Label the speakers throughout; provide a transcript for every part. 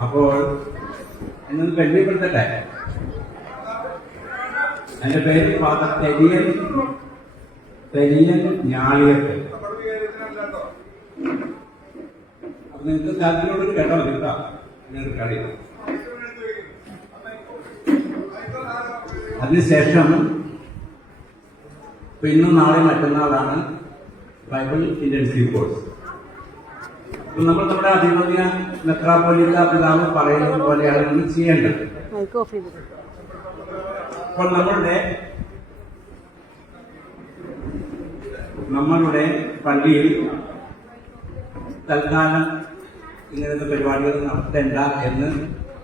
Speaker 1: അപ്പോൾ എന്നൊന്ന് പരിചയപ്പെടുത്തട്ടെ എന്റെ പേര് ഫാദർ തെരിയൻ തെരിയൻ ഞാളിയത്ത് അപ്പൊ നിങ്ങൾക്ക് താല്പര്യമുള്ളത് കേട്ടോ കേട്ടോ. നിങ്ങൾക്ക് അറിയാം അതിനുശേഷം ഇന്നും നാളെ മറ്റന്നാളാണ് ബൈബിൾ ഇന്റൻസീവ് കോഴ്സ്. നമ്മൾ നമ്മുടെ അഭിമന്യ മെത്രാപോലിത്ത പിതാവ് പറയുന്നത് പോലെയാണ് നമ്മൾ ചെയ്യേണ്ടത് അപ്പോൾ നമ്മളുടെ നമ്മളുടെ പള്ളിയിൽ തൽക്കാലം ഇങ്ങനത്തെ പരിപാടികൾ നടത്തേണ്ട എന്ന്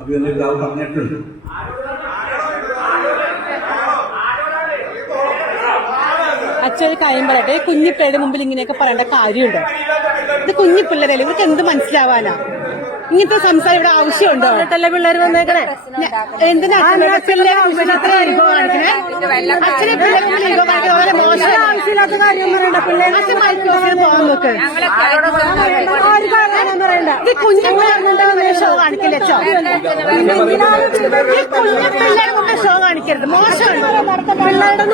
Speaker 1: അഭിമന്യ പിതാവ് പറഞ്ഞിട്ടുണ്ട്.
Speaker 2: അച്ഛൻ പറയട്ടെ? ഈ മുമ്പിൽ ഇങ്ങനെയൊക്കെ പറയേണ്ട കാര്യമുണ്ടോ? ഇത് കുഞ്ഞു പിള്ളേരല്ലേ? ഇവർക്ക് എന്ത് മനസ്സിലാവാനാ? ഇങ്ങനത്തെ സംസാരം ഇവിടെ ആവശ്യമുണ്ടോ? പിള്ളേർ വന്നേക്കണേ? എന്തിനാ അച്ഛനെ പിള്ളേരെ മോശം ആവശ്യമില്ലാത്ത കാര്യം പറയണ്ട. അച്ഛൻ പോകാൻ നോക്ക്. കുഞ്ഞു പിള്ളേരുടെ ഷോ? കാണിക്കില്ല അച്ഛോ കുഞ്ഞു ഷോ കാണിക്കരുത്. മോശം. പിള്ളേരുടെ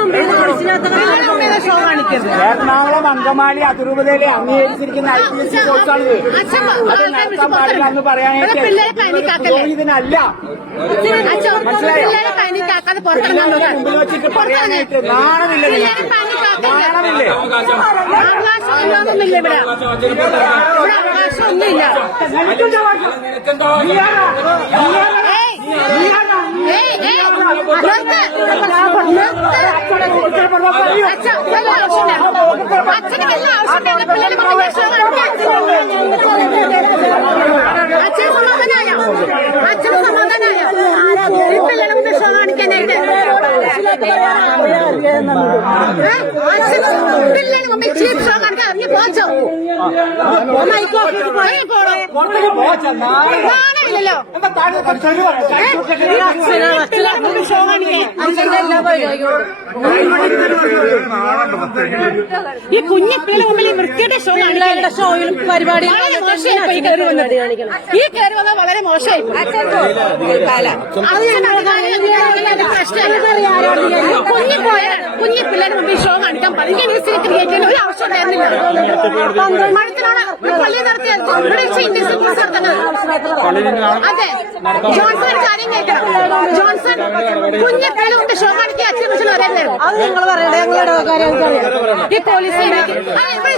Speaker 2: ഷോ കാണിക്കരുത്
Speaker 3: അങ്കമാലി അതിരൂപതയിലെ അംഗീകരിച്ചിരിക്കുന്ന ഐ പി എസ് സി കോഴ്സാണിത്
Speaker 2: അച്ഛൻ
Speaker 3: അത് നടത്താൻ പാടില്ല എന്ന് പറയാനായിട്ട് ഇതിനല്ല മുമ്പിൽ വെച്ചിട്ട് പറയാനായിട്ട് നാണമില്ല നിങ്ങൾക്ക്
Speaker 2: ഇവിടെ. നിർത്ത്. നിർത്ത്. അച്ഛൻ സമാധാനായോ അച്ഛന് സമാധാനായോ ഈ പിള്ളേരെ കൊണ്ട് കാണിക്കാനായിട്ട് അച്ഛൻ പിള്ളേരെ മുമ്പിൽ ചീപ്പ് ഷോ കാണിക്കാൻ ഇറങ്ങി പോച്ചോ മൈക്കോ ഇറങ്ങി പോടോ നാണമില്ലല്ലോ ഏ? ഈ പിള്ളേരെ മുമ്പിൽ ഷോ കാണിക്കാൻ ഈ കുഞ്ഞി പിള്ളേരുടെ മുമ്പിൽ ഈ വൃത്തിയുടെ ഷോ കാണിക്കാൻ ഷോയിലും പരിപാടി വളരെ മോശമായി ഈ കയറി വന്നത് വളരെ മോശമായി കുഞ്ഞി പോയ കുഞ്ഞി പിള്ളേരെ മുമ്പിൽ ഷോ കാണിക്കാൻ പറഞ്ഞു സീറ്റ് ക്രിയേറ്റ് ചെയ്യാൻ ഒരു ആവശ്യം ഉണ്ടായിരുന്നില്ല. മഴത്തിനാണ് പള്ളി നടത്തിയത് ഇവിടെ നടത്തുന്നത്. അതെ. ജോൺസൺ കാര്യം കേൾക്കണം. ജോൺസൺ കുഞ്ഞി ഷോ കാണിക്കാൻ അച്ഛനും വിളിച്ചു അത് നിങ്ങൾ പറയണേ ഞങ്ങളുടെ കാര്യം ഈ പോലീസ്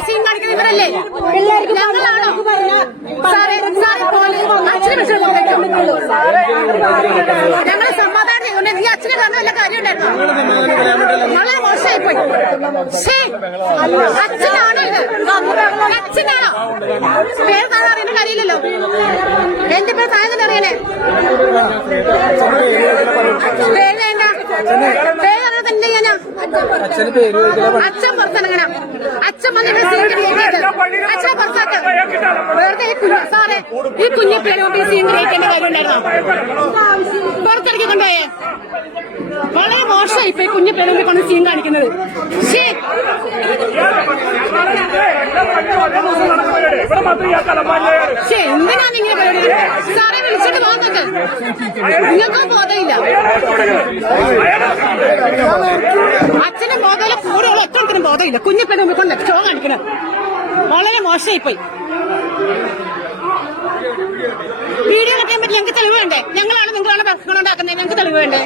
Speaker 2: സീൻ കാണിക്കുന്ന ഇവരല്ലേ? ഞങ്ങളാണോ. സാറേ സാറേ പോലീസ് അച്ഛനെ ഞങ്ങൾ സമാധാനം നീ അച്ഛനെ കാരണം വല്ല കാര്യം ഉണ്ടായിരുന്നു? വളരെ മോശമായി പോയി ശ്ശേ, അച്ഛനാണോ ഇത്? അച്ഛനാണോ? പേര് താഴെ അറിയേണ്ട കാര്യമില്ലല്ലോ. എന്റെ പേര് താഴെ അറിയണേ. പേര് വേണ്ട. എന്ത് ചെയ്യാനാ അച്ഛൻ പുറത്തിറങ്ങണം. അച്ഛൻ വന്നിട്ട് അച്ഛൻ പുറത്താക്ക. വെറുതെ ഈ കുഞ്ഞ് സാറേ ഈ കുഞ്ഞു പേരോട്ട് ഈ സീൻ ക്രിയേറ്റ് ചെയ്യേണ്ട കാര്യം ഉണ്ടായിരുന്നോ? പുറത്തിറക്കി കൊണ്ടുപോയേ. വളരെ മോശമായി ഇപ്പൊ ഈ കുഞ്ഞു പേരോട്ട് കൊണ്ട് സീൻ കാണിക്കുന്നത്. ശ്ശേ, എന്തിനാ നിങ്ങൾ സാറേ വിളിച്ചിട്ട് പോകുന്നത് നിങ്ങൾക്കും ബോധമില്ല. അച്ഛനും ബോധമില്ല കൂടുതൽ എത്രത്തിനും ബോധമില്ല കുഞ്ഞു പെണ്ണുമ്പോ കൊണ്ട് ഷോ കാണിക്കണം. വളരെ മോശമായി പോയി വീഡിയോ കെട്ടാൻ പറ്റി ഞങ്ങൾക്ക് തെളിവ് വേണ്ടേ? ഞങ്ങളാണ് നിങ്ങളാണ് ഭക്ഷണം ഉണ്ടാക്കുന്നത് ഞങ്ങൾക്ക് തെളിവ് വേണ്ടേ?